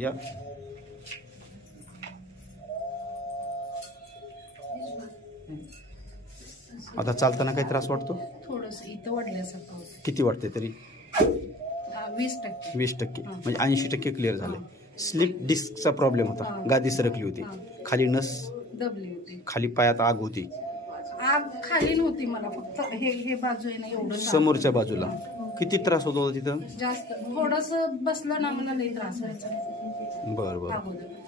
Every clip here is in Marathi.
या आता चालताना काही त्रास वाटतो? थोडस इथं वाढल्यासारखं होतं. किती वाटते तरी? हा, वीस टक्के. वीस टक्के. हा. म्हणजे ऐंशी टक्के क्लिअर झाले स्लिप डिस्कचा प्रॉब्लेम होता. हा. गादी सरकली होती. हा. खाली नस दबली होती. खाली पायात आग होती. आग खाली नव्हती मला फक्त. हे हे बाजू आहे ना एवढं समोरच्या बाजूला. किती त्रास होत होता तिथं? जास्त. थोडस बसलं ना मला लई त्रास व्हायचा. बरं बरं.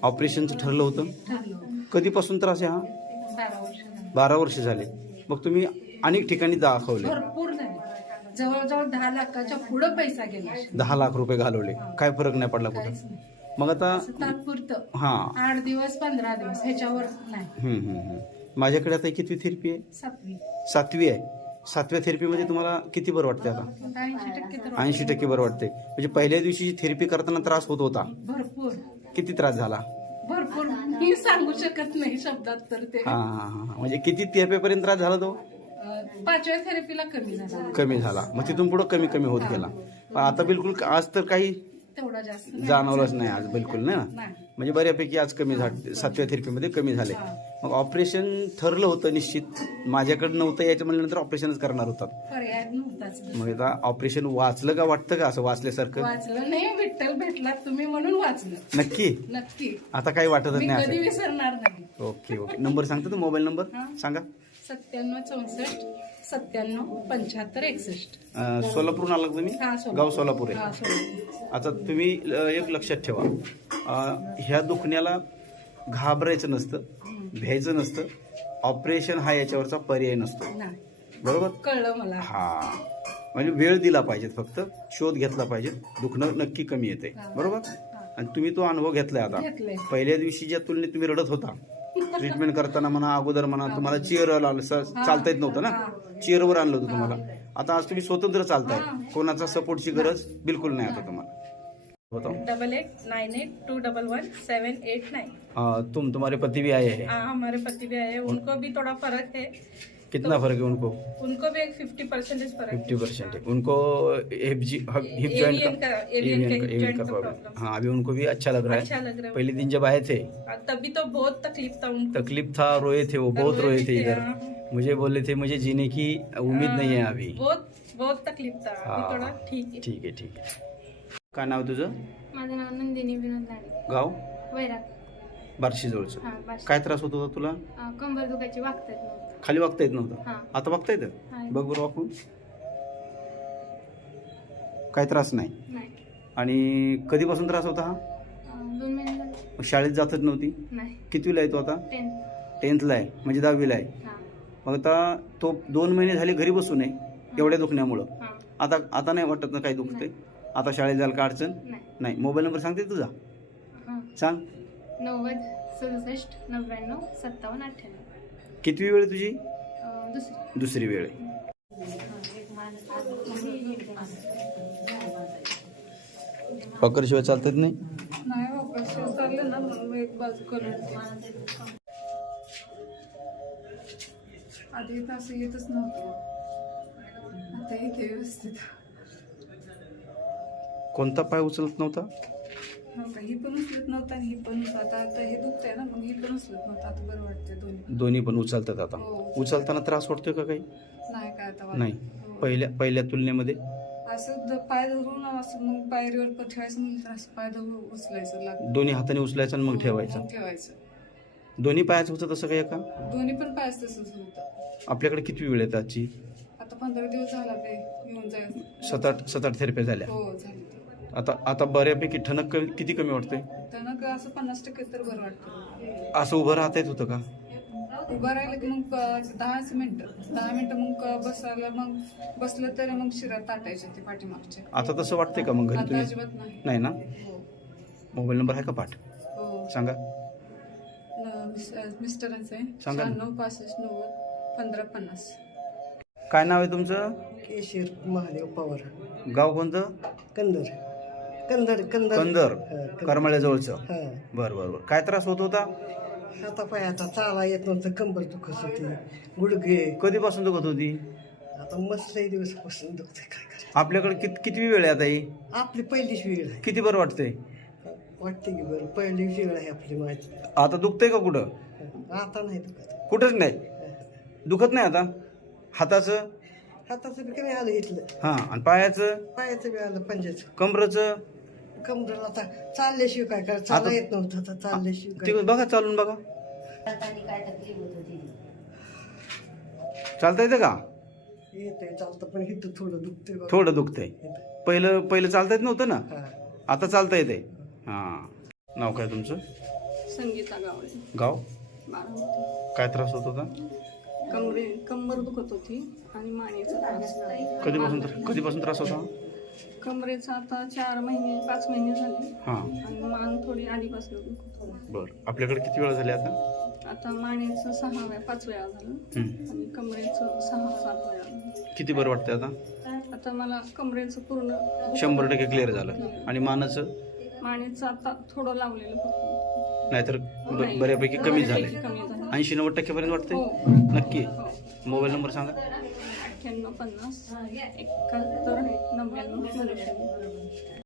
ऑपरेशनचं ठरलं होतं? ठरलं होतं. कधीपासून त्रास आहे हा? बारा वर्ष झाली. बारा वर्ष झाले. मग तुम्ही अनेक ठिकाणी दाखवले. भरपूर झाले. जवळजवळ दहा लाखाच्या पुढं पैसा गेला. दहा लाख रुपये घालवले. काय फरक नाही पडला काहीच कुठं नाही. मग आता असं तात्पुरतं. हा. आठ दिवस पंधरा दिवस ह्याच्यावर नाही. हम्म, हम्म, हम्म. माझ्याकडे आता किती थेरपी आहे? सातवी. सातवी आहे. सातव्या थेरपीमध्ये तुम्हाला किती बरं वाटते आता? ऐंशी टक्के बरं वाटते म्हणजे पहिल्या दिवशी थेरपी करताना त्रास होत होता भरपूर. किती त्रास झाला? भरपूर. मी सांगू शकत नाही शब्दात तर ते. हा हा हा म्हणजे किती थेरपीपर्यंत त्रास झाला तो? पाचव्या थेरपीला कमी झाला. कमी झाला. मग तिथून पुढे कमी कमी होत गेला. पण आता बिलकुल आज तर काही तेवढा जास्त नाही. जाणवलंच नाही आज बिलकुल नाही. ना म्हणजे बऱ्यापैकी आज कमी झाले सातव्या थेरपीमध्ये कमी झाले. मग ऑपरेशन ठरलं होतं निश्चित. माझ्याकडे नव्हतं याच्या म्हणल्यानंतर ऑपरेशनच करणार होतात. मग आता ऑपरेशन वाचलं का वाटतं का असं वाचल्यासारखं? वाचलं नाही विठ्ठल भेटला तुम्ही म्हणून वाचलं. नक्की? नक्की. आता काही वाटतच मी नाही विसरणार नाही. Okay okay. नंबर सांगतो तू मोबाईल नंबर. सांगा. सत्त्याण्णव चौसष्ट सत्त्याण्णव पंच्याहत्तर एकसष्ट. आला तुम्ही? हा सोलापूर. गाव सोलापूर आहे. हा सोलापूर. आता तुम्ही अं, एक लक्षात ठेवा. अं, ह्या दुखण्याला घाबरायचं नसतं भ्यायचं नसतं. ऑपरेशन हा याच्यावरचा पर्याय नसतो. नाही. बरोबर? कळलं मला. हा. म्हणजे वेळ दिला पाहिजे फक्त. शोध घेतला पाहिजे. दुखणं नक्की कमी येते. बरोबर. आणि तुम्ही तो अनुभव घेतलाय आता. घेतलंय. पहिल्या दिवशीच्या तुलनेत तुम्ही रडत होता ट्रीटमेंट करताना म्हणा अगोदर म्हणा तुम्हाला चेअर चालता येत नव्हतं ना? चेअरवर आणलं होतं तुम्हाला. आता आज तुम्ही स्वतंत्र चालताय कोणाचा सपोर्टची गरज? बिलकुल नाही आता तुम्हाला. Double eight nine eight two double one seven eight nine तुम तुम्हारे पति भी आए हैं. हाँ हमारे पति भी आए हैं, उनको भी थोड़ा फर्क है. कितना फ़र्क है उनको? उनको भी एक फिफ्टी परसेंटेज फ़र्क है। फिफ्टी परसेंट है उनको हिप जी हिप जॉइंट का- का avian का का- का का प्रॉब्लम हाँ अभी उनको भी अच्छा लग रहा अच्छा है लग रहा पहले दिन जब आए थे। तभी तो बहुत तकलीफ़ था उनको। तकलीफ़ था रोए थे वो बहुत रोए थे इधर। हाँ। मुझे बोले थे मुझे जीने की उम्मीद नहीं है अभी। बहुत बहुत तकलीफ़ था। अभी हाँ। थोड़ा ठीक है। ठीक है ठीक काय नाव तुझं? माझं नाव नंदिनी विनोद लाडे गाव? वैराग। बार्शी जवळचं हां बाश काय त्रास होत होता तुला? कंबर दुखायची वागतात नव्हतं. खाली वागता येत नव्हतं? हां. आता वागता येतं? हां. बघ बरं वाकून. काय त्रास नाही. नाही. आणि कधीपासून त्रास होता हा? अं, दोन महिने झाले. मग शाळेत जातच नव्हती? नाही. कितवीला आहे तो आता? टेन्थ. टेन्थला आहे म्हणजे दहावीला आहे. हां. मग आता तो दोन महिने झाले घरी बसून आहे एवढ्या दुखण्यामुळं. हां. आता आता नाही वाटत ना काही दुखतंय? आता शाळेत जायला का अडचण? नाही. नाही. मोबाईल नंबर सांगते तुझा? हां. सांग. नव्वद सदुसष्ट नव्याण्णव सत्तावन्न अठ्ठ्याण्णव. कितवी वेळ तुझी? दुसरी. दुसरी वेळ आहे. पकडशिवाय चालतात नाही? नाही ऑपरेशन चाललं ना म्हणून एक बाजू करून. आधी तर असं येतच नव्हतं. आता इथे व्यवस्थित. कोणता पाय उचलत नव्हता? नव्हता ही पण उचलत नव्हता आणि ही पण उचलत आता आता हे दुखतंय ना मग ही पण उचलत नव्हतं. आता बरं वाटतंय दोन्ही दोन्ही पण उचलतात आता. हो. उचलताना त्रास वाटतोय का काही? नाही काय आता वाटत. नाही. हो. पहिल्या पहिल्या तुलनेमध्ये? असं द- पाय धरून असं मग पायरीवर पण ठेवायचं मग असं पाय धरून उचलायचं लागतं. दोन्ही हाताने उचलायचं आणि मग ठेवायचं. ठेवायचं. दोन्ही पायाचं होतं तसं काही का दोन्ही पण पाय तसंच होतं. आपल्याकडे किती वेळ येतात आजची? आता पंधरा दिवस झाला ते येऊन जायचं. सात आठ सात आठ थेरप्या झाल्या. हो झाली. आता आता बऱ्यापैकी ठणक कमी किती कमी वाटतंय? त्यांना का असं पन्नास टक्के तर बरं वाटतं. असं उभं राहता येत होतं का? उभं राहिलं की मग दहाच मिनिटं. दहा मिनिटं मग क- बसायला मग बसलं तरी मग शिरा ताटायचे ते पाठीमागचे. आता तसं वाटतंय का मग घरी आता तुम्ही? अजिबात नाही. नाही ना? हो. मोबाईल नंबर आहे का पाठ? हो. सांगा. न- मिस- मिस्टरांचं आहे. सांगा ना. शहाण्णव पासष्ट नव्वद पंधरा पन्नास. काय नाव आहे तुमचं? केशर महादेव पवार. गाव कोणतं? कंदर. कंदर कंदर. कंदर. करमाळ्याजवळचं. हा. बरं बरं बरं. काय त्रास होत होता? आता पाय आता चाला येत नव्हतं कंबर दुखत होती गुडघे. कधीपासून दुखत होती? आता मस्त लई दिवसापासून दुखते काय करायचं. आपल्याकडे कित किती वेळ आहे आता ही? आपली पहिलीच वेळ आहे. किती बरं वाटतंय? वाटते की बरं पहिली शिळ आहे आपली माझी. आता दुखतंय का कुठं? आता नाही दुखत. कुठंच नाही? दुखत नाही आता? हाताचं? हाताचं बी कमी आलं इथलं. हां आणि पायाचं? पायाचं बी आलं पंजाचं. कमरचं? कमरेला आता चालल्याशिवाय काय काय चालता आता- येत नव्हतं आता चालल्याशिवाय काय बघा चालून बघा. चालता येतं का? येते चालतं पण इथं थोडं दुखते थोडं दुखतंय. पहिलं पहिलं चालता येत नव्हतं ना? हा. आता चालता येते हां. नाव काय तुमचं? संगीता गावडे. गाव? बारामती. काय त्रास होत होता? कमरे कंबर दुखत होती आणि मानेचा त्रास. कधीपासून त्र- कधीपासून त्रास होता? कमरेचा आता चार महिने पाच महिने झाले. हां. आणि मान थोडी आधीपासून दुखत होती. बरं. आपल्याकडे किती वेळ झाले आता? आता मानेचं सहा वेळा पाच वेळा झालं. हं. आणि कमरेचं सहा सात वेळा झालं. किती बरं वाटतंय आता? आता मला कमरेचं पूर्ण शंभर टक्के क्लिअर झालं. आणि मानाचं? मानेचं आता थोडं लावलेलं फक्त. नाहीतर ब- बऱ्यापैकी कमी झाले कमी झालं. ऐंशी नव्वद टक्केपर्यंत वाटतंय? हो. नक्की. मोबाईल नंबर सांगा. अठ्ठ्याण्णव पन्नास एकाहत्तर नव्याण्णव.